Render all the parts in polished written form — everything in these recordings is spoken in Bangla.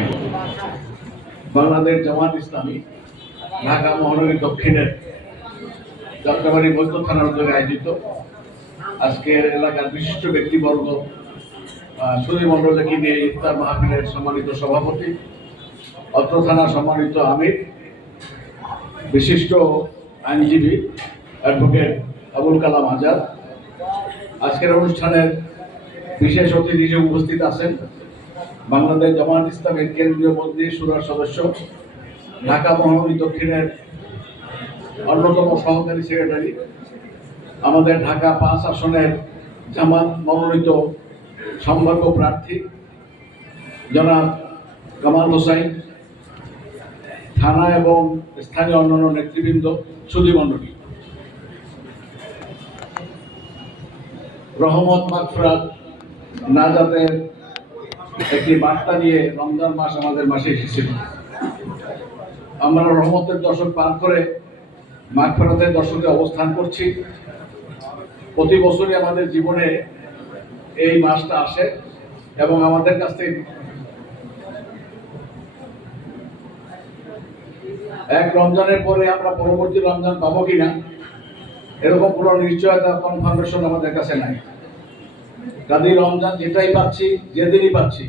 ভাই, বাংলাদেশ জামাত ইসলামী ঢাকা মহানগরী দক্ষিণের যাত্রাবাড়ি মধ্য থানার উদ্যোগে আয়োজিত আজকের এলাকার বিশিষ্ট ব্যক্তিবর্গ সুধী মণ্ডলকে নিয়ে ইফতার মাহফিলের সম্মানিত সভাপতি, অত্র থানার সম্মানিত আমির, বিশিষ্ট আইনজীবী অ্যাডভোকেট আবুল কালাম আজাদ, আজকের অনুষ্ঠানের বিশেষ অতিথি হিসেবে উপস্থিত আছেন বাংলাদেশ জামাত ইসলামের কেন্দ্রীয় মন্ত্রী সুরার সদস্য, ঢাকা মহানগরী দক্ষিণের অন্যতম সহকারী সেক্রেটারি, আমাদের ঢাকা 5 আসনের জামাত মনোনীত সম্ভাব্য প্রার্থী জনাব কামাল হোসাইন, থানা এবং স্থানীয় অন্যান্য নেতৃবৃন্দ, সুধী মণ্ডলী, রহমত মাগফিরাত নাজাতের একটি বার্তা নিয়ে রমজান মাস আমাদের মাসে এসেছিল। আমরা রহমতের দশক পার করে মাগফিরাতের দশকে অবস্থান করছি। প্রতি বছরই আমাদের জীবনে এই মাসটা আসে এবং আমাদের কাছ থেকে এক রমজানের পরে আমরা পরবর্তী রমজান পাবো কিনা এরকম কোনো নিশ্চয়তা কনফার্মেশন আমাদের কাছে নাই। কাজেই রমজান যেটাই পাচ্ছি, যেদিনই পাচ্ছি,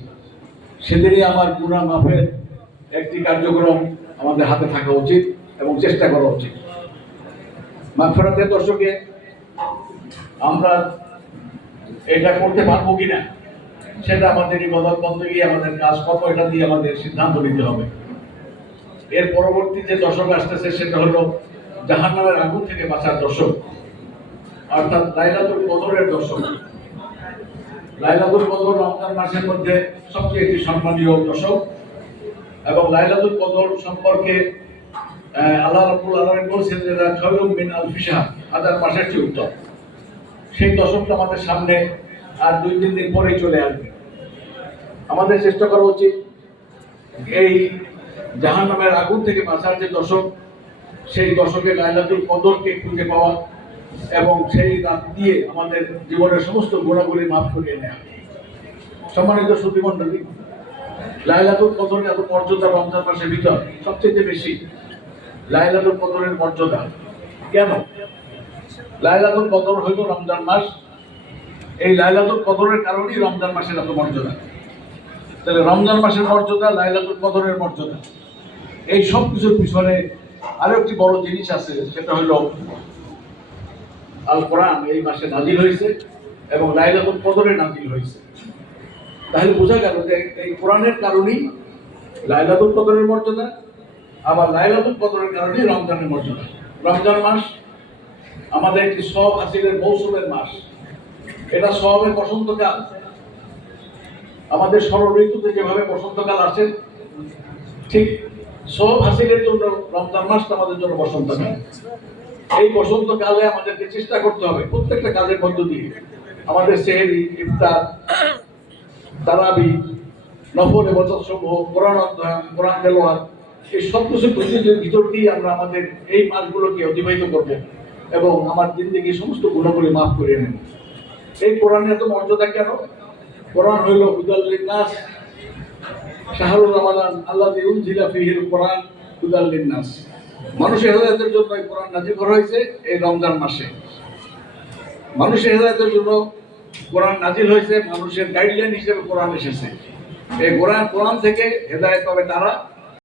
সেদিনই আমার গুনাহ মাফের একটি কার্যক্রম আমাদের হাতে থাকা উচিত এবং চেষ্টা করা উচিত। মাগফিরাতের দশকে আমরা এটা করতে পারবো কিনা সেটা আমাদের ইবাদত বন্দেগী, আমাদের কাজ কত, এটা দিয়ে আমাদের সিদ্ধান্ত নিতে হবে। এর পরবর্তী যে দশক আসতেছে সেটা হলো জাহান্নামের আগুন থেকে বাঁচার দশক, অর্থাৎ লাইলাতুল কদরের দশক। লাইলাতুল কদর রমজান মাসের মধ্যে সবচেয়ে একটি সম্মানীয় দশক এবং লাইলাতুল কদর সম্পর্কে আল্লাহ রাব্বুল আলামিন বলেছেন যে খায়রুম মিন আলফি শাহর, 1000 মাসের চেয়ে উত্তম। সেই দশকটা আমাদের সামনে আর 2-3 দিন পরেই চলে আসবে। আমাদের চেষ্টা করা উচিত এই জাহান্নামের আগুন থেকে বাঁচার যে দশক, সেই দশকে লাইলাতুল কদরকে খুঁজে পাওয়া এবং সেই রাত দিয়ে আমাদের জীবনের সমস্ত গুণাগুলি মাফ করিয়ে নেওয়া। সম্মানিত সুধী মণ্ডলী, লাইলাতুল কদরের এত মর্যাদা রমজান মাসের ভিতর সবচেয়ে বেশি। লাইলাতুল কদরের মর্যাদা কেন? লাইলাতুল কদর হইল রমজান মাস, এই লাইলাতুল কদরের কারণেই রমজান মাসের এত মর্যাদা। তাহলে রমজান মাসের মর্যাদা, লাইলাতুল কদরের মর্যাদা, এই সব কিছুর পিছনে আরো একটি বড় জিনিস আছে, সেটা হলো আল কোরআন এই মাসে নাজিল হয়েছে এবং লাইলাতুল কদরে নাজিল হয়েছে। তাহলে বোঝা গেল যে এই কোরআনের কারণেই লাইলাতুল কদরের মর্যাদা, আবার লাইলাতুল কদরের কারণেই রমজানের মর্যাদা। রমজান মাস আমাদের একটি সওয়াব হাসিলের মৌসুমের মাস। এটা সওয়াবের বসন্তকাল। আমাদের ষড় ঋতুতে যেভাবে বসন্তকাল আসে, ঠিক সওয়াব হাসিলের জন্য রমজান মাসটা আমাদের জন্য বসন্তকাল। এই বসন্তকালে আমাদেরকে চেষ্টা করতে হবে প্রত্যেকটা কাজের মধ্য দিয়ে আমাদের সেহরি, ইফতার, তারাবি, নফল ইবাদত সমূহ, কোরআন অধ্যয়ন, কোরআন তেলাওয়াত, এই সব কিছু প্রতিদিনের ভিতর দিয়ে আমরা আমাদের এই মাসগুলোকে অতিবাহিত করব এবং আমার জিন্দেগির সমস্ত গুণাগুলি মাফ করে নেব। এই কোরআনের এত মর্যাদা কেন? কোরআন হইল হুদাল লিন্নাস, শাহরুর রমাদান আল্লাযী উনজিলা ফীহিল কোরআন হুদাল লিন্নাস। মানুষের হেদায়েতের জন্য এই কোরআন নাযিল করা হয়েছে এই রমজান মাসে। মানুষের হেদায়েতের জন্য কোরআন নাযিল হয়েছে, মানুষের গাইডলাইন হিসেবে কোরআন এসেছে। এই কোরআন থেকে হেদায়েত পাবে তারা